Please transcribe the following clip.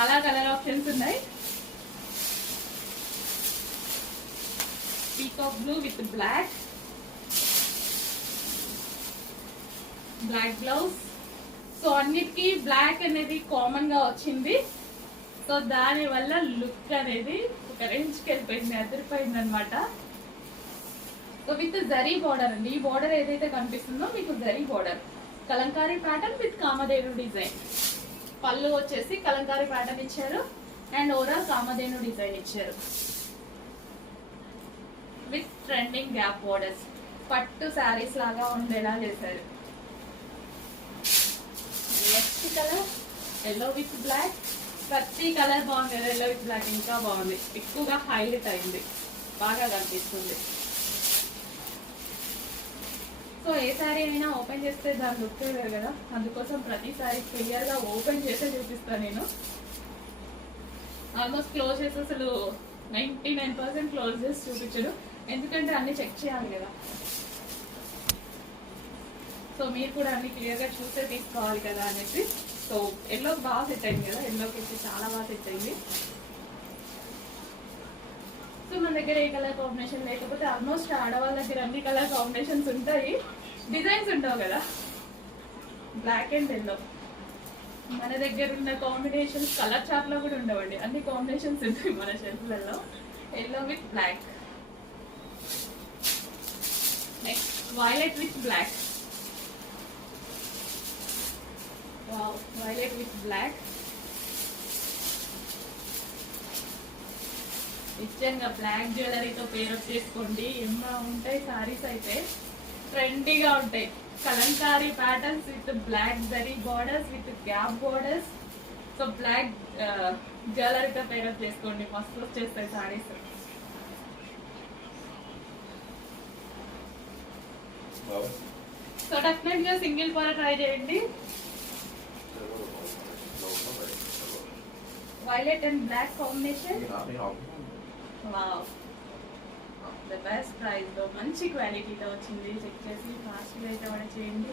చాలా colour options ఉన్నాయి. Peacock blue with black blouse. So అన్నిటికీ బ్లాక్ అనేది కామన్ గా వచ్చింది. సో దాని వల్ల లుక్ అనేది ఒక రేంజ్కి వెళ్ళిపోయింది, అదిరిపోయింది అనమాట. సో విత్ జరీ బార్డర్ అండి. ఈ బార్డర్ ఏదైతే కనిపిస్తుందో మీకు zari border, Kalamkari pattern with Kamadhenu design. పళ్ళు వచ్చేసి కలంకారీ ప్యాటర్న్ ఇచ్చారు అండ్ ఓవరాల్ కామధేను డిజైన్ ఇచ్చారు విత్ ట్రెండింగ్ గ్యాప్ బార్డర్స్. పట్టు శారీస్ లాగా ఉండేలా చేశారు. Next colour yellow with black. ప్రతి కలర్ బాగుంది కదా, ఎల్లో విత్ బ్లాక్ ఇంకా బాగుంది, ఎక్కువగా హైలైట్ అయింది, బాగా కనిపిస్తుంది. సో ఏ శారీ అయినా ఓపెన్ చేస్తే దాని లుక్ వేరు కదా, అందుకోసం ప్రతి శారీ క్లియర్ గా ఓపెన్ చేసే చూపిస్తాను నేను. ఆల్మోస్ట్ క్లోజ్ చేసి అసలు 99% క్లోజ్ చేసి చూపించడు, ఎందుకంటే అన్ని చెక్ చేయాలి కదా. సో మీరు కూడా అన్ని క్లియర్ గా చూసే తీసుకోవాలి కదా అనేసి. సో ఎల్లో బాగా సెట్ అయింది కదా, ఎల్లోకి వచ్చి చాలా బాగా సెట్ అయింది. సో మన దగ్గర ఏ కలర్ కాంబినేషన్ లేకపోతే ఆల్మోస్ట్ ఆడవాళ్ళ దగ్గర అన్ని కలర్ కాంబినేషన్స్ ఉంటాయి, డిజైన్స్ ఉండవు కదా. బ్లాక్ అండ్ ఎల్లో మన దగ్గర ఉన్న కాంబినేషన్స్ కలర్ చార్ట్ లో కూడా ఉండవండి, అన్ని కాంబినేషన్స్ ఉంటాయి మన షెల్ఫ్లలో. Yellow with black. Next violet with black. Wow, violet with black. నిజంగా బ్లాక్ జ్యువెలరీతో పేరప్ చేసుకోండి, ఏమో ఉంటాయి సారీస్ అయితే ట్రెండీగా ఉంటాయి. Kalamkari patterns with black zari borders with gap borders. So black జ్యువెలరీతో పేరప్ చేసుకోండి, మస్తు వచ్చేస్తాయి సారీస్. సో డెఫినెట్ గా సింగిల్ పర్ ట్రై చేయండి. Violet and black combination. Wow, the best price లో మంచి క్వాలిటీతో వచ్చింది. చెక్ చేసి ఫాస్ట్గా అయితే ఆర్డర్ చేయండి.